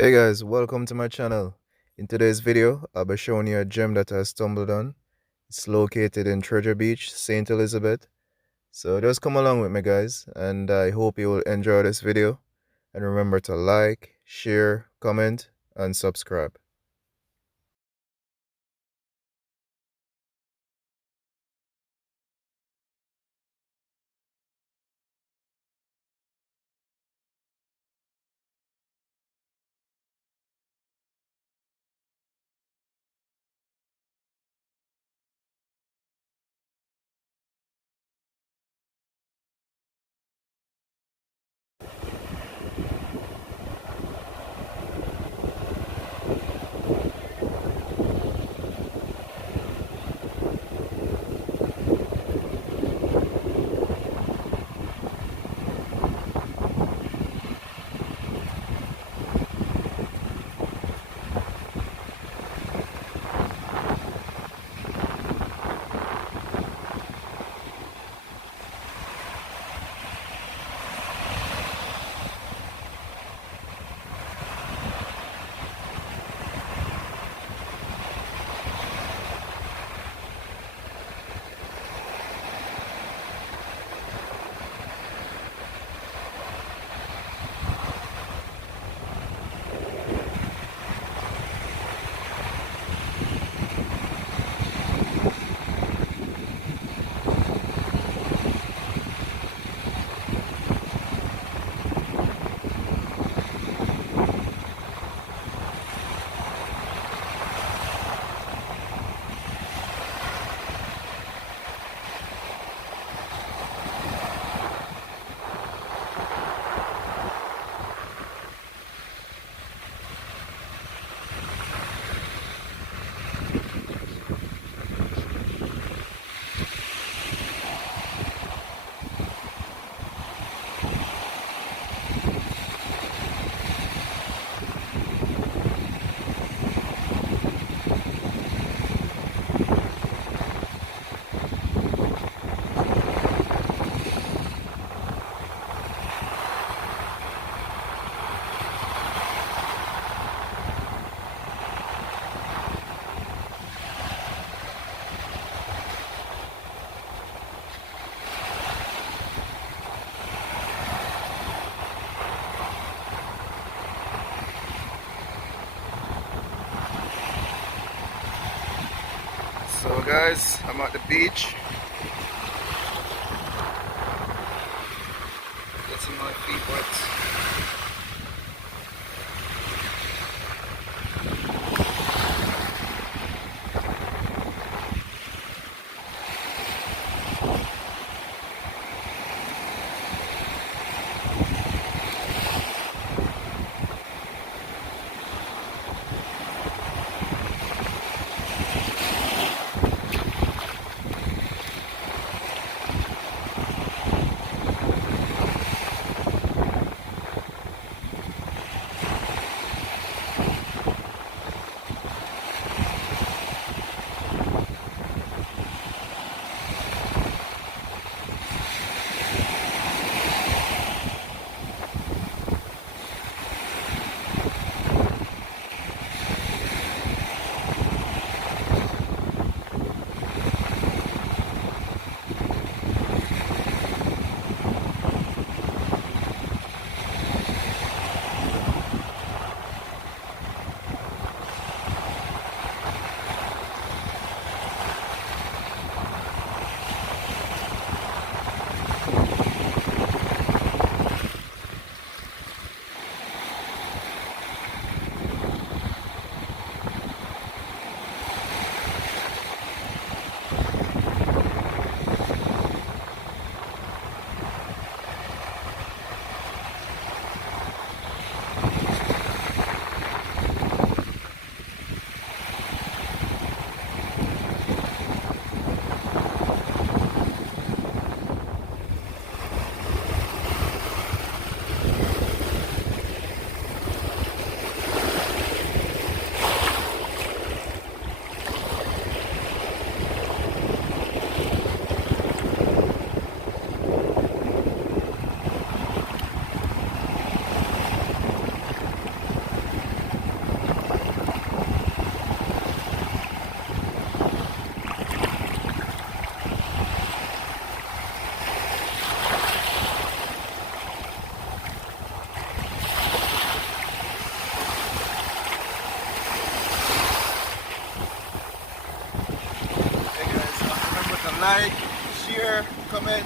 Hey guys, welcome to my channel. In today's video, I'll be showing you a gem that I stumbled on. It's located in Treasure Beach, St. Elizabeth. So just come along with me guys, and I hope you will enjoy this video. And remember to like, share, comment, and subscribe. So guys, I'm at the beach. Getting my feet wet. like, share, comment,